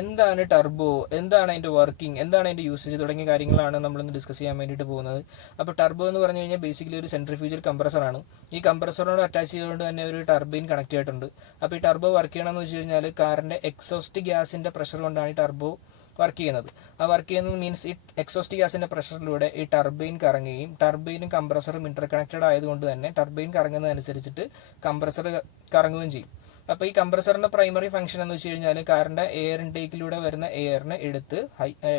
എന്താണ് ടർബോ, എന്താണ് അതിൻ്റെ വർക്കിംഗ്, എന്താണ് അതിൻ്റെ യൂസേജ് തുടങ്ങിയ കാര്യങ്ങളാണ് നമ്മളിന്ന് ഡിസ്കസ് ചെയ്യാൻ വേണ്ടിയിട്ട് പോകുന്നത്. അപ്പോൾ ടർബോ എന്ന് പറഞ്ഞു കഴിഞ്ഞാൽ ബേസിക്കലി ഒരു സെൻട്രിഫ്യൂജൽ കംപ്രസറാണ്. ഈ കംപ്രസറിനോട് അറ്റാച്ച് ചെയ്തുകൊണ്ട് തന്നെ ഒരു ടർബൈൻ കണക്ട് ചെയ്തിട്ടുണ്ട്. അപ്പോൾ ഈ ടർബോ വർക്ക് ചെയ്യണമെന്ന് വെച്ച് കഴിഞ്ഞാൽ കാറിൻ്റെ എക്സോസ്റ്റ് ഗ്യാസിൻ്റെ പ്രഷർ കൊണ്ടാണ് ഈ ടർബോ വർക്ക് ചെയ്യുന്നത്. ആ വർക്ക് ചെയ്യുന്നത് മീൻസ് ഈ എക്സോസ്റ്റ് ഗ്യാസിൻ്റെ പ്രഷറിലൂടെ ഈ ടർബൈൻ കറങ്ങുകയും ടർബൈനും കംപ്രസറും ഇന്റർ കണക്റ്റഡ് ആയതുകൊണ്ട് തന്നെ ടർബൈൻ കറങ്ങുന്നതനുസരിച്ചിട്ട് കംപ്രസർ കറങ്ങുകയും ചെയ്യും. അപ്പോൾ ഈ കംപ്രസറിന്റെ പ്രൈമറി ഫംഗ്ഷൻ എന്ന് വെച്ച് കഴിഞ്ഞാൽ കാറിന്റെ എയർ ഇൻടേക്കിലൂടെ വരുന്ന എയറിനെ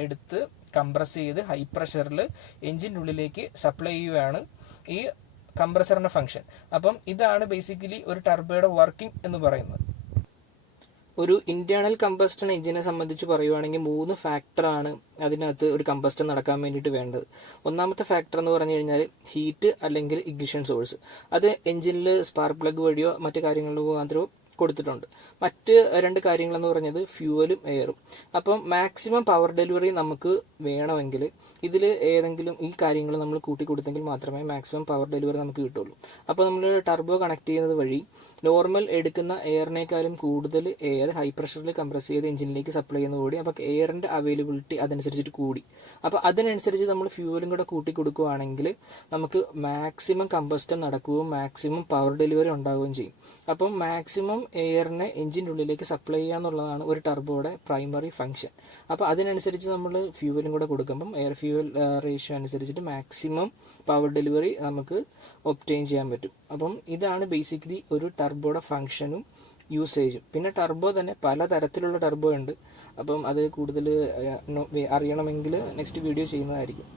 എടുത്ത് കംപ്രസ് ചെയ്ത് ഹൈ പ്രഷറിൽ എഞ്ചിൻ്റെ ഉള്ളിലേക്ക് സപ്ലൈ ചെയ്യുകയാണ് ഈ കംപ്രസറിന്റെ ഫംഗ്ഷൻ. അപ്പം ഇതാണ് ബേസിക്കലി ഒരു ടർബോയുടെ വർക്കിംഗ് എന്ന് പറയുന്നത്. ഒരു ഇന്റേണൽ കമ്പസ്റ്റൺ എഞ്ചിനെ സംബന്ധിച്ച് പറയുവാണെങ്കിൽ 3 ഫാക്ടറാണ് അതിനകത്ത് ഒരു കമ്പസ്റ്റൺ നടക്കാൻ വേണ്ടിയിട്ട് വേണ്ടത്. ഒന്നാമത്തെ ഫാക്ടർ എന്ന് പറഞ്ഞു കഴിഞ്ഞാൽ ഹീറ്റ് അല്ലെങ്കിൽ ഇഗ്നിഷൻ സോഴ്സ്. അത് എഞ്ചിനിൽ സ്പാർക്ക് പ്ലഗ് വഴിയോ മറ്റു കാര്യങ്ങളിലോ മുഖാന്തരമോ കൊടുത്തിട്ടുണ്ട്. മറ്റ് 2 കാര്യങ്ങളെന്ന് പറഞ്ഞത് ഫ്യൂവലും എയറും. അപ്പം മാക്സിമം പവർ ഡെലിവറി നമുക്ക് വേണമെങ്കിൽ ഇതിൽ ഏതെങ്കിലും ഈ കാര്യങ്ങൾ നമ്മൾ കൂട്ടി കൊടുത്തെങ്കിൽ മാത്രമേ മാക്സിമം പവർ ഡെലിവറി നമുക്ക് കിട്ടുള്ളൂ. അപ്പോൾ നമ്മൾ ടർബോ കണക്ട് ചെയ്യുന്നത് വഴി നോർമൽ എടുക്കുന്ന എയറിനേക്കാളും കൂടുതൽ എയർ ഹൈ പ്രഷറിൽ കംപ്രസ് ചെയ്ത് എഞ്ചിനിലേക്ക് സപ്ലൈ ചെയ്യുന്നതോടെ അപ്പോൾ എയറിൻ്റെ അവൈലബിലിറ്റി അതനുസരിച്ചിട്ട് കൂടി. അപ്പോൾ അതിനനുസരിച്ച് നമ്മൾ ഫ്യൂവലും കൂടെ കൂട്ടി കൊടുക്കുകയാണെങ്കിൽ നമുക്ക് മാക്സിമം കമ്പസ്റ്റൻ നടക്കുകയും മാക്സിമം പവർ ഡെലിവറി ഉണ്ടാവുകയും ചെയ്യും. അപ്പം മാക്സിമം എയറിനെ എഞ്ചിൻ്റെ ഉള്ളിലേക്ക് സപ്ലൈ ചെയ്യുക എന്നുള്ളതാണ് ഒരു ടർബോയുടെ പ്രൈമറി ഫംഗ്ഷൻ. അപ്പോൾ അതിനനുസരിച്ച് നമ്മൾ ഫ്യൂവലും കൂടെ കൊടുക്കുമ്പം എയർ ഫ്യൂവൽ റേഷ്യോ അനുസരിച്ചിട്ട് മാക്സിമം പവർ ഡെലിവറി നമുക്ക് ഒബ്റ്റെയിൻ ചെയ്യാൻ പറ്റും. അപ്പം ഇതാണ് ബേസിക്കലി ഒരു ടർബോയുടെ ഫംഗ്ഷനും യൂസേജും. പിന്നെ ടർബോ തന്നെ പലതരത്തിലുള്ള ടർബോ ഉണ്ട്. അപ്പം അത് കൂടുതൽ അറിയണമെങ്കിൽ നെക്സ്റ്റ് വീഡിയോ ചെയ്യുന്നതായിരിക്കും.